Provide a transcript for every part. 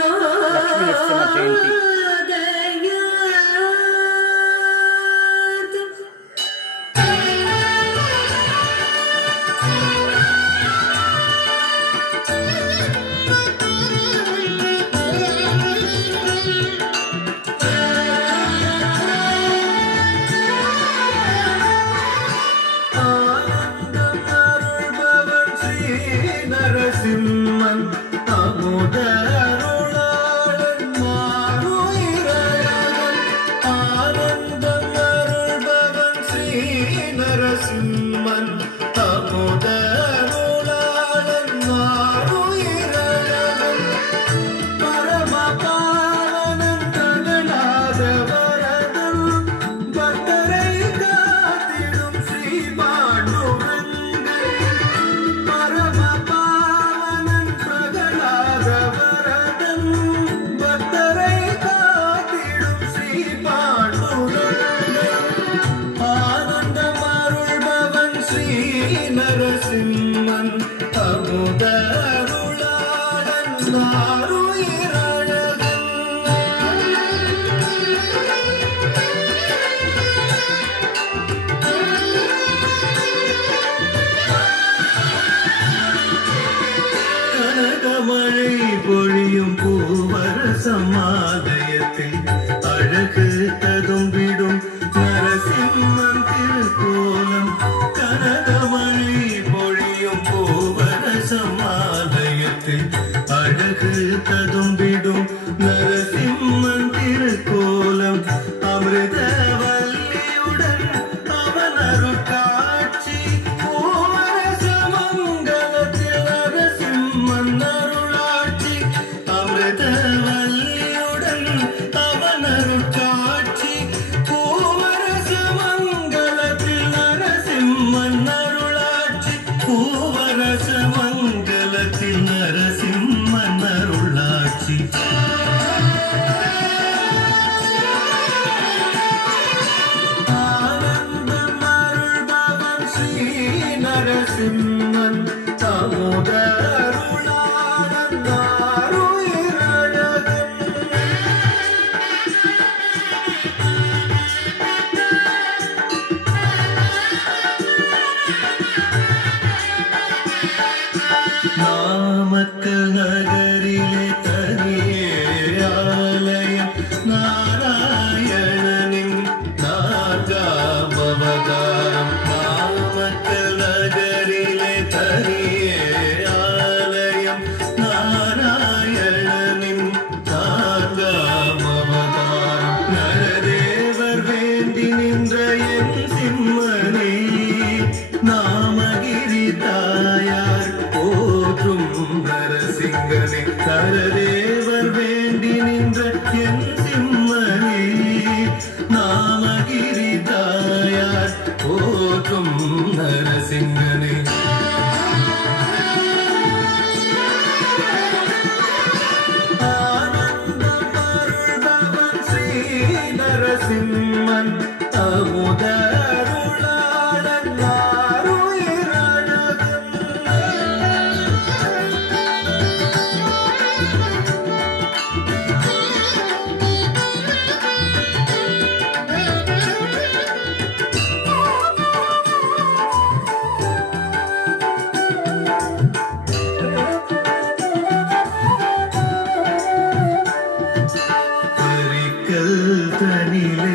லக்ஷ்மி நரசிம்ம ஜெயந்தி. நரசிம்மன் அமுதருளாளன் மாருயிரழகன் ஆனந்தம் அருள்பவன் ஸ்ரீ நரசிம்மன் அமுதருளாளன் மாருயிரழகன் பரமபாவனன் பிரகலாத வரதன் பக்தரை காத்திடும் ஸ்ரீ பாண்டுரங்கன் பரமபாவனன் பிரகலாத வரதன் பக்தரை காத்திடும் ஸ்ரீ பாண்டுரங்கன் ஆனந்தம் அருள்பவன் ஸ்ரீ நரசிம்மன் அமுதருளாளன் மாருயிரழகன். கனகமழை பொழியும் பூவரசமாலயத்தில் அழகு ததும்பிடும் நரசிம்மன் திருக்கோலம். கனகமழை பொழியும் பூவரசமாலயத்தில் அழகு ததும்பிடும் நரசிம்மன் திருக்கோலம். அமிர்தவல்லியுடன் அவன் அருட்காட்சி பூவரசமங்கலத்தில் நரசிம்மன் அருளாட்சி. அமிர்தவல்லியுடன் அவன் அருட்காட்சி பூவரசமங்கலத்தில் நரசிம்மன் அருளாட்சி. பூவரசமங்கலத்தில் நரசிம்மன் அருளாட்சி. ஆனந்தம் அருள்பவன் ஸ்ரீ நரசிம்மன் அமுதருளாளன் மாருயிரழகன். நாமக்கல் நகரிலே தனியே ஆலயம் நாராயணனின் நான்காம் அவதாரம். நாமக்கல் நகரிலே தனியே ஆலயம் நாராயணனின் நான்காம் அவதாரம். நரதேவர் வேண்டி நின்ற என் சிம்மனே நாமகிரி தாயார் போற்றும் நரசிங்கனே. நரதேவர் வேண்டி நின்ற என் சிம்மனே நாமகிரி தாயார் போற்றும் நரசிங்கனே. ஆனந்தம் அருள்பவன் ஸ்ரீ நரசிம்மன் அமுதருளாளன் மாருயிரழகன். பரிக்கல் தனிலே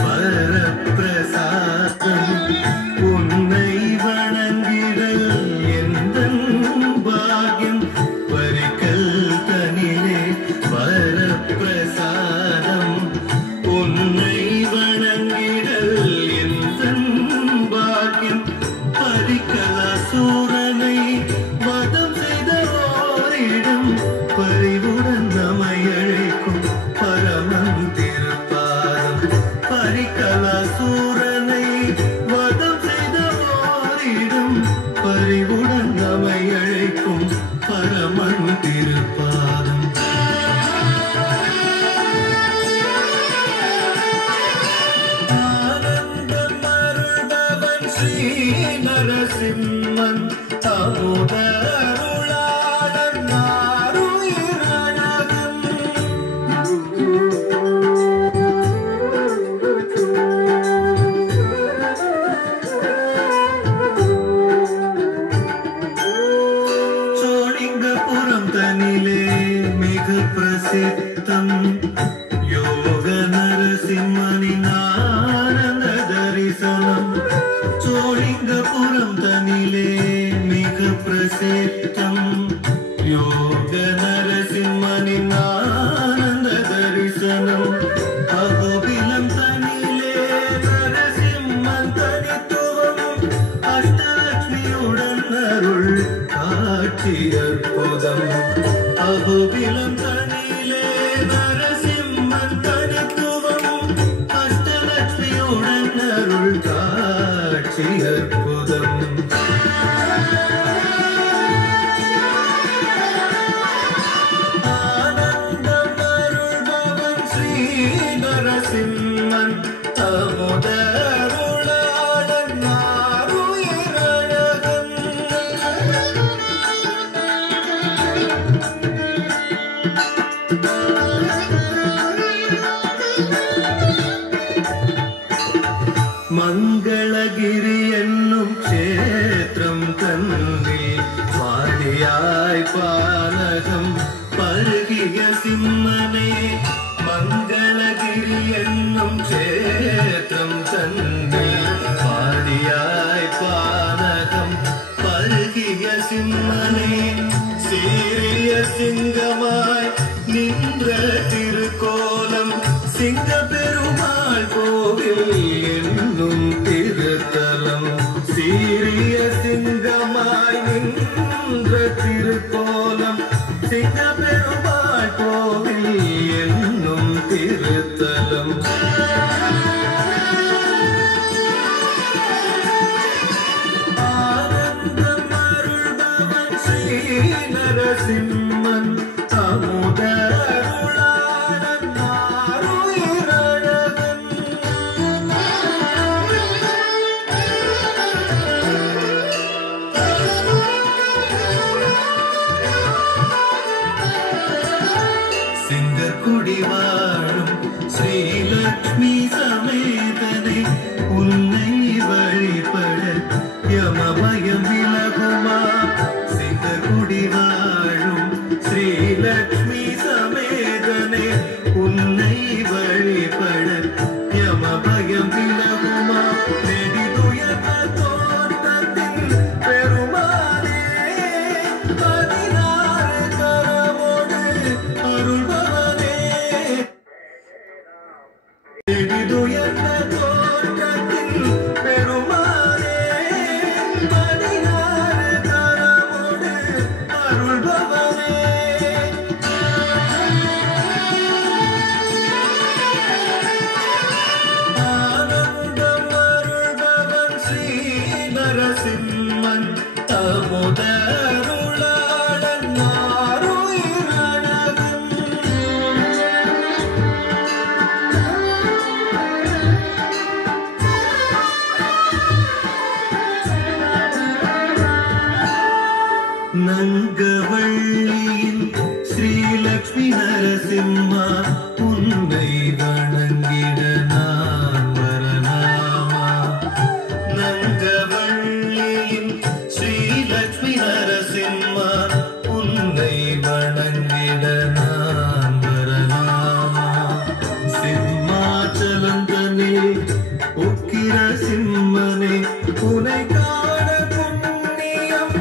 வரப்பிரசாதம் உன்னை வணங்கிடல் எந்தன் பாகியம். பரிக்கல் தனிலே வரப்பிரசாதம் உன்னை வணங்கிடல் எந்தன் பாகியம். பரிக்கலாசூரனை வதம் செய்தோரிடம் பரிவுடன் நம்மை அழைக்கும் பரமன் திருப்பாதம். பரிக்கலாசூரனை வதம் செய்தோரிடம் பரிவுடன் நம்மை அழைக்கும் பரமன் திருப்பாதம். ஆனந்தம் அருள்பவன் ஸ்ரீ நரசிம்மன் அமுதருளாளன் மாருயிரழகன். சித்தம் யோக நரசிம்மனின் ஆனந்த தரிசனம் சோழிங்கபுரம் தனிலே மிக பிரசித்தம் யோக நரசிம்மனின் ஆனந்த தரிசனம் அகோபிலம் தனிலே நரசிம்மன் தனித்துவம் அஷ்டலட்சுமியுடன் அருள் காட்சி அற்புதம் அகோபிலம் தனிலே நரசிம்மன் தனித்துவம் அஷ்டலட்சுமியுடன் அருள் காட்சி அற்புதம் ஆனந்தம் அருள்பவன் ஸ்ரீ நரசிம்மன் அமுதருளாளன் ஆருயிரழகன் மங்களகிரி என்னும் க்ஷேத்திரம் தன்னில் வாடியாய் பாலகம் பருகிய சிம்மனே மங்களகிரி என்னும் க்ஷேத்திரம் தன்னில் வாடியாய் பாலகம் பருகிய சிம்மனே சீரிய சிங்கமாய் நின்ற திருக்கோலம் சிங்க பெருமாள் கோவில் என்னும் திருத்தலம் சீரிய சிங்கமாய் நின்ற திருக்கோலம் சிங்க பெருமாள் கோவில் என்னும் திருத்தலம் ஆனந்தம் அருள்பவன் ஸ்ரீ நரசிம்மன் அமுதருளாளன் ஆருயிரழகன் சிங்கக்குடி வாழும் ஸ்ரீலக்ஷ்மி சமேதனை உன்னை வழிபட யமபயம் விலகுமா சிங்கக்குடி வாழும் ஸ்ரீலக்ஷ்மி சமேதனை உன்னை வழிபட யமபயம் விலகுமா நெடிதுயர்ந்த தோட்டத்தின் பெருமானே 16 கரமோடு அருள்பவனே நெடிதுயர்ந்த தோட்டத்தின் பெருமானே 16 கரமோடு அருள்பவனே ஆனந்தம் அருள்பவன் ஸ்ரீ நரசிம்மன் அமுதருளாளன் ஆருயிரழகன் நங்கவள்ளியின் ஸ்ரீலக்ஷ்மி நரசிம்மா உன்னை வணங்கிட நான் வரலாமா நங்கவள்ளியின் ஸ்ரீலக்ஷ்மி நரசிம்மா உன்னை வணங்கிட நான் வரலாமா சிம்மாச்சலம் தனே உக்கிர சிம்மனே உனை காண புண்ணியம்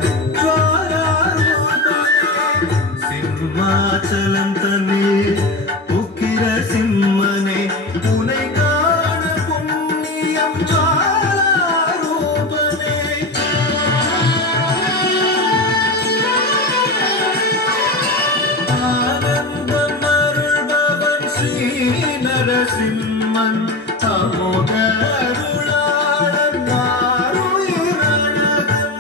சிம்மாச்சலம் தனே உக்கிர சிம்மனே உனை காண புண்ணியம் ஜாலாரூபனே ஆனந்தம் அருள்பவன் ஸ்ரீ நரசிம்மன் அமுதருளாளன் ஆருயிரழகன்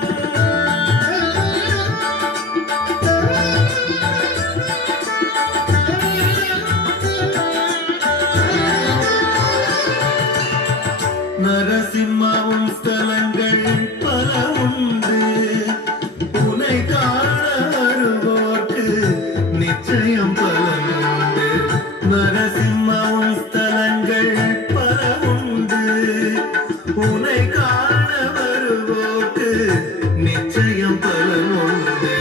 நரசிம்மாவும் ஸ்தலங்கள் பல உண்டு உனை காண வருவோர்க்கு நிச்சயம் பலனுண்டு நரசிம்மாவும் ஸ்தலங்கள் பல உண்டு உனை காண வருவோர்க்கு நிச்சயம் பலனுண்டு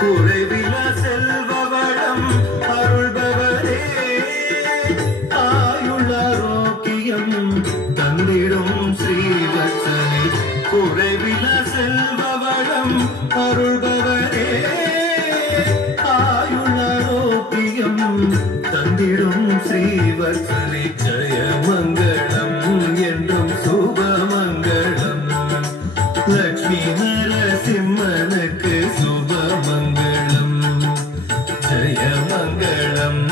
குறைவில செல்வ வளம் அருள்பவர் தந்திடும் ஸ்ரீவத்சனை ஜெயமங்களம் என்றும் சுபமங்களம். லக்ஷ்மி நரசிம்மனுக்கு சுபமங்களம் ஜெயமங்களம்